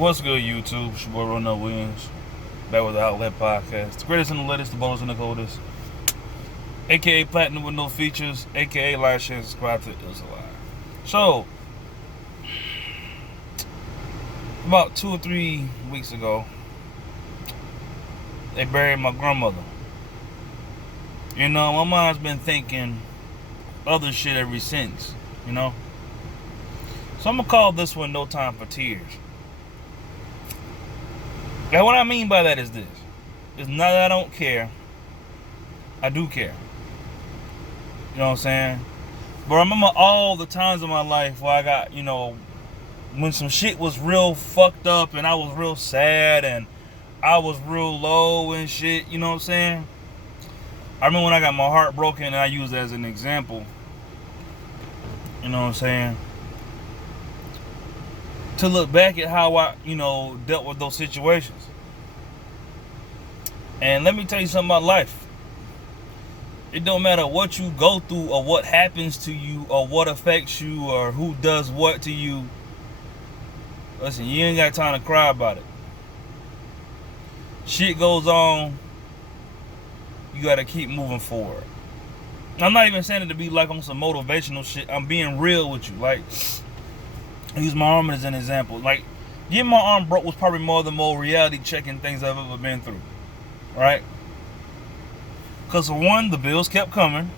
What's good, YouTube? It's your boy Ronald Williams, back with the Outlet Podcast. The greatest and the latest, the boldest and the coldest, aka Platinum with no features, aka like, share, and subscribe to It's a Lie. So, about 2 or 3 weeks ago, they buried my grandmother. You know, my mind's been thinking other shit ever since, you know? So I'm gonna call this one No Time for Tears. Now, what I mean by that is this. It's not that I don't care. I do care. You know what I'm saying? But I remember all the times in my life where I got, when some shit was real fucked up and I was real sad and I was real low and shit, you know what I'm saying? I remember when I got my heart broken and I used it as an example. You know what I'm saying? To look back at how I, dealt with those situations. And let me tell you something about life. It don't matter what you go through or what happens to you or what affects you or who does what to you. Listen, you ain't got time to cry about it. Shit goes on. You gotta keep moving forward. I'm not even saying it to be like on some motivational shit. I'm being real with you. Like, I use my arm as an example. Like, getting my arm broke was probably more the more reality checking things I've ever been through. Right? Because for one, the bills kept coming.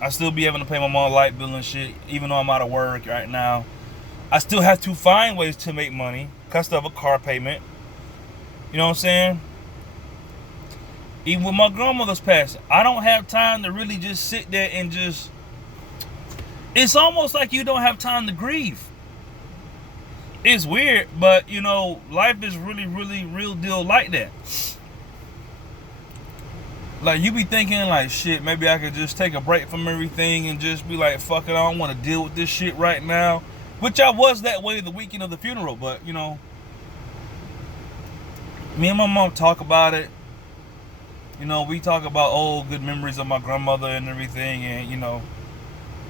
I still be having to pay my mom light bill and shit, even though I'm out of work right now. I still have to find ways to make money. Because I still have a car payment. You know what I'm saying? Even with my grandmother's passing, I don't have time to really just sit there and just... It's almost like you don't have time to grieve. It's weird, but, life is really, really real deal like that. Like, you be thinking, like, shit, maybe I could just take a break from everything and just be like, fuck it, I don't want to deal with this shit right now. Which I was that way the weekend of the funeral, but, me and my mom talk about it. We talk about old good memories of my grandmother and everything, and,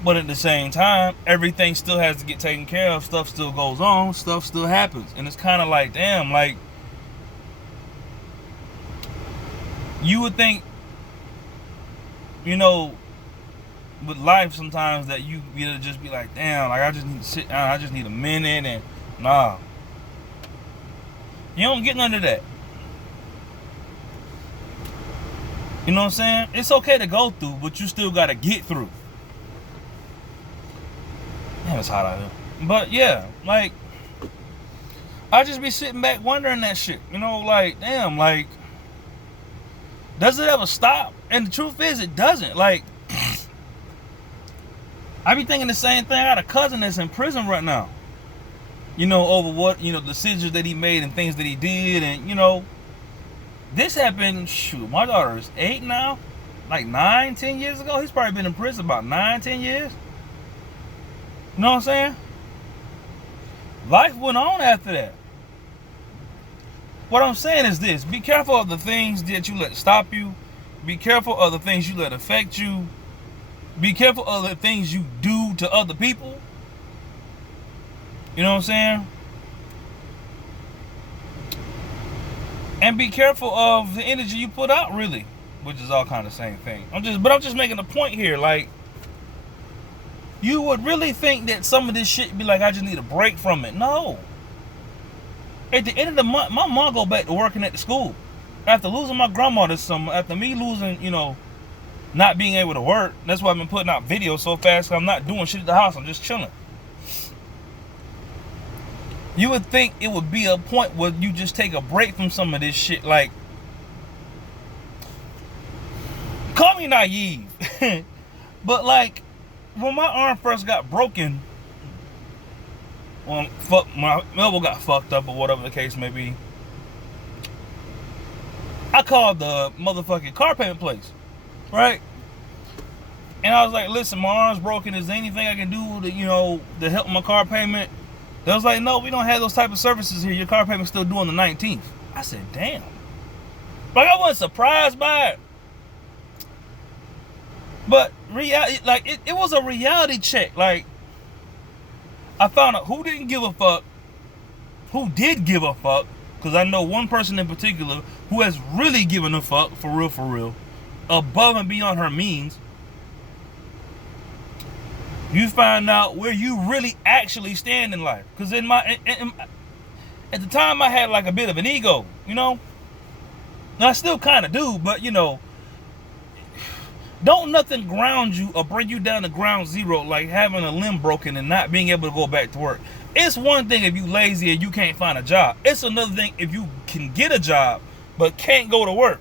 but at the same time, everything still has to get taken care of. Stuff still goes on. Stuff still happens. And it's kind of like, damn, like, you would think, with life sometimes that you just be like, damn, like, I just need to sit down. I just need a minute. And nah. You don't get none of that. You know what I'm saying? It's okay to go through, but you still got to get through. Damn, it's hot out here. But yeah, like, I just be sitting back wondering that shit. Like, damn, like, does it ever stop? And the truth is, it doesn't. Like, I be thinking the same thing. I got a cousin that's in prison right now. Over what, decisions that he made and things that he did. And, this happened, shoot, my daughter is 8 now. Like 9, 10 years ago. He's probably been in prison about 9, 10 years. You know what I'm saying? Life went on after that. What I'm saying is this. Be careful of the things that you let stop you. Be careful of the things you let affect you. Be careful of the things you do to other people. You know what I'm saying? And be careful of the energy you put out, really. Which is all kind of the same thing. I'm just making a point here. Like, you would really think that some of this shit be like, I just need a break from it. No. At the end of the month, my mom go back to working at the school. After losing my grandma this summer, after me losing, not being able to work. That's why I've been putting out videos so fast. I'm not doing shit at the house. I'm just chilling. You would think it would be a point where you just take a break from some of this shit. Like, call me naive. But, like, when my arm first got broken, well, my elbow got fucked up or whatever the case may be, I called the motherfucking car payment place, right? And I was like, listen, my arm's broken. Is there anything I can do to help my car payment? They was like, no, we don't have those type of services here. Your car payment's still due on the 19th. I said, damn. Like, I wasn't surprised by it. But reality, like, it was a reality check. Like, I found out who didn't give a fuck who did give a fuck, because I know one person in particular who has really given a fuck, for real, above and beyond her means, you find out where you really actually stand in life. Because at the time I had like a bit of an ego, you know? And I still kind of do, but you know, don't nothing ground you or bring you down to ground zero like having a limb broken and not being able to go back to work. It's one thing if you lazy and you can't find a job. It's another thing if you can get a job but can't go to work.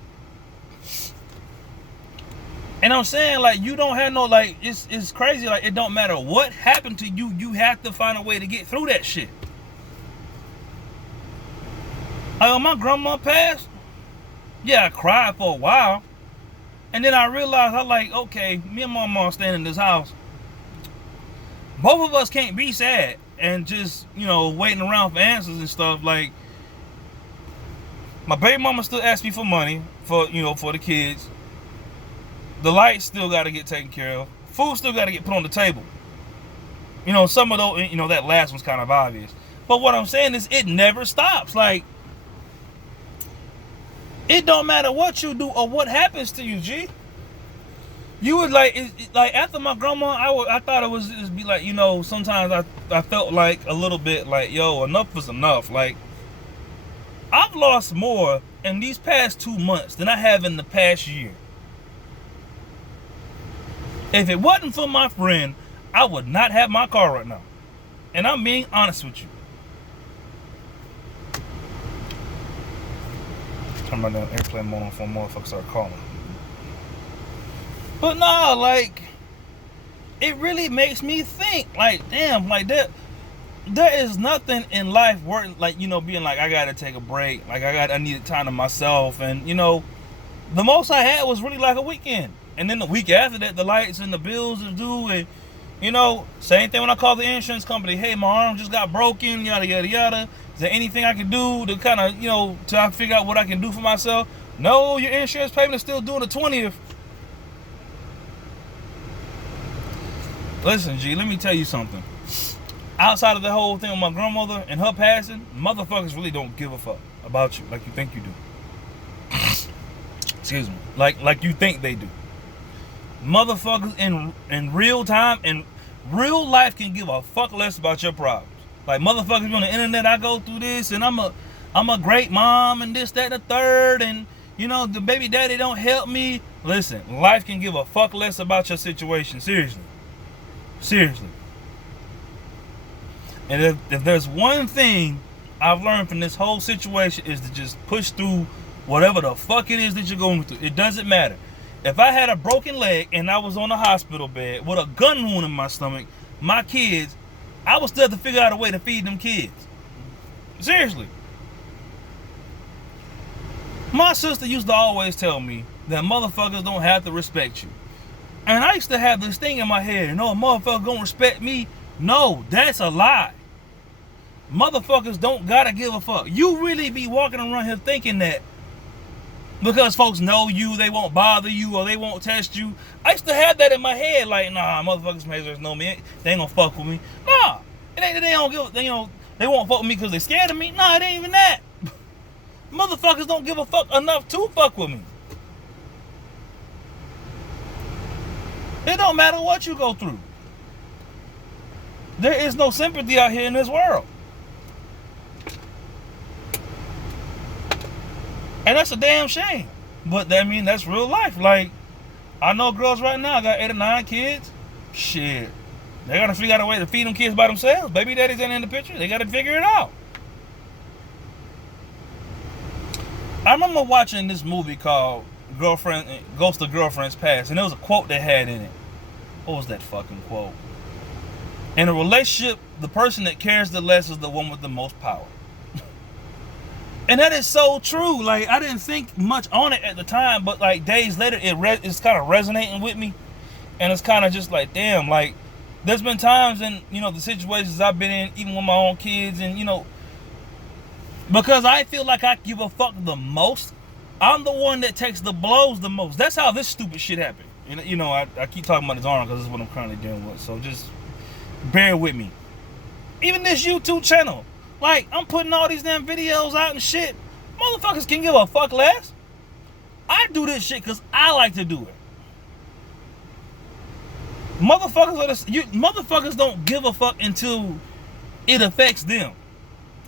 And I'm saying, like, you don't have no, like, it's crazy. Like, it don't matter what happened to you, you have to find a way to get through that shit. Like, when my grandma passed, yeah, I cried for a while. And then I realized, I like, okay, me and my mom staying in this house. Both of us can't be sad and just, you know, waiting around for answers and stuff. Like, my baby mama still asks me for money for, you know, for the kids. The lights still got to get taken care of. Food still got to get put on the table. You know, some of those, you know, that last one's kind of obvious. But what I'm saying is it never stops. Like, it don't matter what you do or what happens to you, G. You would like, like after my grandma, I thought it was just be like, you know, sometimes I felt like a little bit like, yo, enough is enough. Like, I've lost more in these past 2 months than I have in the past year. If it wasn't for my friend, I would not have my car right now. And I'm being honest with you. Turn my damn airplane mode on for motherfuckers start calling. But no, like, it really makes me think, like, damn, like that. There is nothing in life worth, like, you know, being like, I gotta take a break. Like, I needed time to myself. And, you know, the most I had was really like a weekend. And then the week after that, the lights and the bills are due. And, you know, same thing when I call the insurance company. Hey, my arm just got broken, yada, yada, yada. Is there anything I can do to kind of, you know, to figure out what I can do for myself? No, your insurance payment is still due on the 20th. Listen, G, let me tell you something. Outside of the whole thing with my grandmother and her passing, motherfuckers really don't give a fuck about you like you think you do. Excuse me. Like you think they do. Motherfuckers in real time, in real life, can give a fuck less about your problems. Like, motherfuckers on the internet, I go through this and I'm a great mom and this, that, and the third, and you know, the baby daddy don't help me. Listen, life can give a fuck less about your situation. Seriously. And if there's one thing I've learned from this whole situation is to just push through whatever the fuck it is that you're going through. It doesn't matter. If I had a broken leg and I was on a hospital bed with a gun wound in my stomach, my kids, I would still have to figure out a way to feed them kids. Seriously. My sister used to always tell me that motherfuckers don't have to respect you. And I used to have this thing in my head, you know, a motherfucker gonna respect me. No, that's a lie. Motherfuckers don't gotta give a fuck. You really be walking around here thinking that because folks know you, they won't bother you or they won't test you. I used to have that in my head, like, nah, motherfuckers may just know me. They ain't gonna fuck with me. Nah, it ain't. They won't fuck with me because they scared of me. Nah, it ain't even that. Motherfuckers don't give a fuck enough to fuck with me. It don't matter what you go through. There is no sympathy out here in this world. And that's a damn shame. But I mean, that's real life. Like, I know girls right now got 8 or 9 kids. Shit. They gotta figure out a way to feed them kids by themselves. Baby daddies ain't in the picture. They gotta figure it out. I remember watching this movie called Ghost of Girlfriend's Past, and there was a quote they had in it. What was that fucking quote? In a relationship, the person that cares the less is the one with the most power. And that is so true. Like, I didn't think much on it at the time, but like days later, it's kind of resonating with me. And it's kind of just like, damn, like, there's been times in, you know, the situations I've been in, even with my own kids, and, you know, because I feel like I give a fuck the most, I'm the one that takes the blows the most. That's how this stupid shit happened. And, you know, I keep talking about his arm because this is what I'm currently dealing with. So just bear with me. Even this YouTube channel, Like, I'm putting all these damn videos out and shit. Motherfuckers can give a fuck less. I do this shit because I like to do it. Motherfuckers don't give a fuck until it affects them,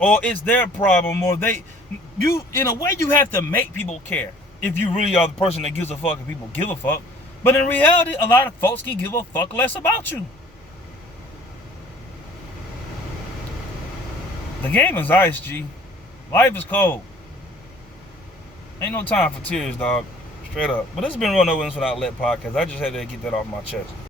or it's their problem, or in a way you have to make people care if you really are the person that gives a fuck and people give a fuck. But in reality, a lot of folks can give a fuck less about you. The game is ice, G. Life is cold. Ain't no time for tears, dog. Straight up. But this has been Real No Wins Without Let podcast. I just had to get that off my chest.